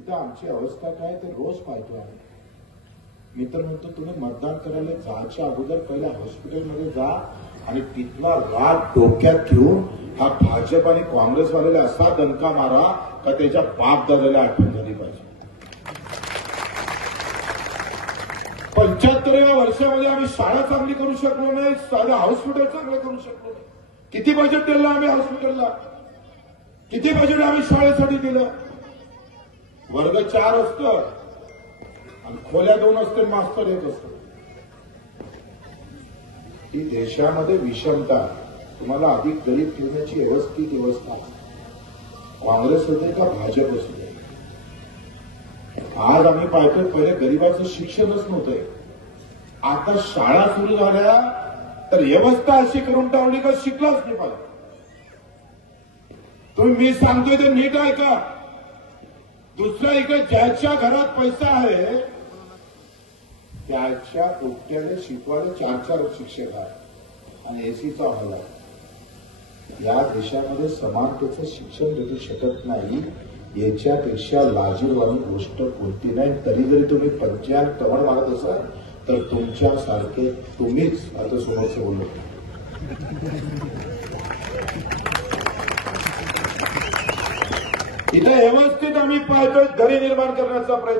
इथं आमची अवस्था काय ते रोज पाहतो आहे. मी तर म्हणतो तुम्ही मतदान करायला जायच्या अगोदर पहिल्या हॉस्पिटलमध्ये जा आणि तिथला राग डोक्यात घेऊन हा भाजप आणि काँग्रेसवाल्याला असा दणका मारा का त्याच्या बाप दादाला आठवण झाली पाहिजे. 75व्या वर्षामध्ये आम्ही शाळा चांगली करू शकलो नाही, साधं हॉस्पिटल चांगलं करू शकलो नाही. किती बजेट दिलं आम्ही हॉस्पिटलला, किती बजेट आम्ही शाळेसाठी दिलं. वर्ग 4 असतं आणि खोल्या 2 असते, मास्तर 1 असतं. ही देशामध्ये विषमता, तुम्हाला अधिक गरीब ठेवण्याची व्यवस्थित व्यवस्था काँग्रेस होते का भाजप असू दे. आज आम्ही पाहतोय पहिले गरीबाचं शिक्षणच नव्हतंय, आता शाळा सुरू झाल्या तर व्यवस्था अशी करून टावली का शिकलाच नाही पाहिजे. तुम्ही मी सांगतोय ते नीट ऐका. दुसऱ्या इकडे ज्याच्या घरात पैसा आहे त्याच्या पोट्याने शिकवायला 4-4 शिक्षक आहेत आणि एसीचा हॉल आहे. या देशामध्ये समानतेचं शिक्षण भेटू शकत नाही, याच्यापेक्षा लाजीरवाणी गोष्ट कोणती नाही. तरी जरी तुम्ही पंचायत कमळ मारत असाल तर तुमच्यासारखे तुम्हीच आता समोरचं बोललो. इथं व्यवस्थित आम्ही पाहतोय दरी निर्माण करण्याचा प्रयत्न.